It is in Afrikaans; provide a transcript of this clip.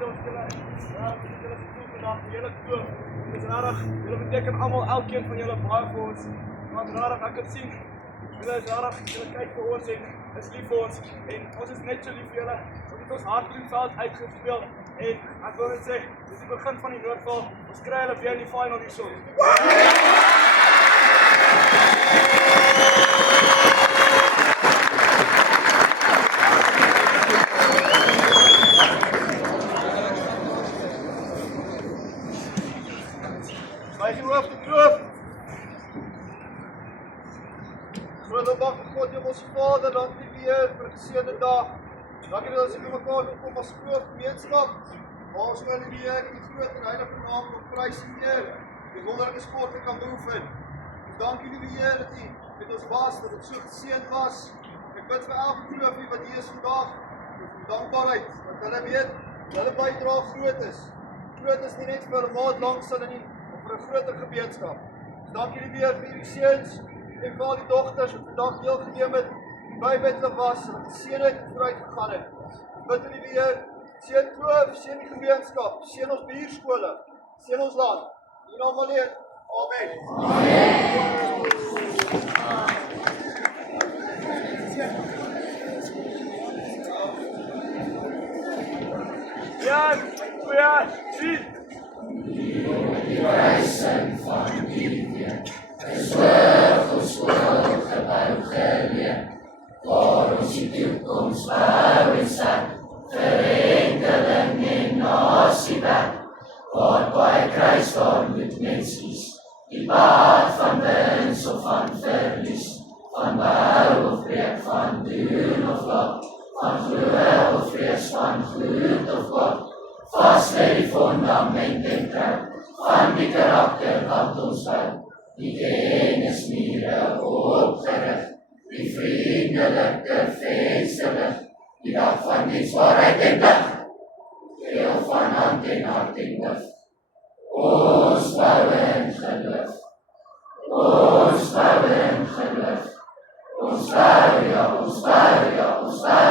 Julle kloof, dis rarig, julle beteken almal elkeen van julle baie vir ons. Maar rarig, ek kan sien, julle is rarig, julle kyk vir ons en is lief vir ons. En ons is net so lief vir julle, ons het ons hartklopveld uitgespeel. En ek wil net sê, dis die begin van die Noordval, ons kry hulle weer in die final hierso. Sluit je hoofd de kloof. Grote dag vir God, ons Vader, dankie weer vir 'n geseënde dag. Dankie dat ons hier bymekaar gekom as geloofsgemeenskap. Waar ons wil die Here in die groot en heilige naam van prys en eer die wonderlike sporte kan beoefen. Dankie liewe Here dat U met ons was, dat dit so geseënd was. Ek bid vir elke kloofie wat hier is vandag. Dankbaarheid, dat hulle weet, hulle bydrae groot is. Groot is nie net vir 'n maand lank sal nie, maar vir 'n groter gemeenskap. Dankie liewe Here vir U seuns en vir al die dogters wat vandag deelgeneem het, by met hulle was, en geseën het en vooruit gegaan het. Ek bid liewe Here, seën Kloof, seën die gemeenskap, seën ons beheerskole, seën ons land. In die naam alleen. Amen. Ja, sien. Die prysen van die Heer, is oorgeskool gebou geleer, waar ons die toekoms bou en stel, vir enkeling en nasie werk, waar baie kruis daar moet mens kies, die baat van wins of van verlies, van bou of breek, van doen of laat, van glo of vrees, van goed of kwaad, vast lê die fundament en trou, van die karakter wat ons bou, die kennismure opgerig, die vriendelike vensterlig, die dag van die waarheid en lig, deel van hand en hart en hoof. Ons bou in geloof, ons bou in geloof, ons bou ja, ons bou ja, ons bou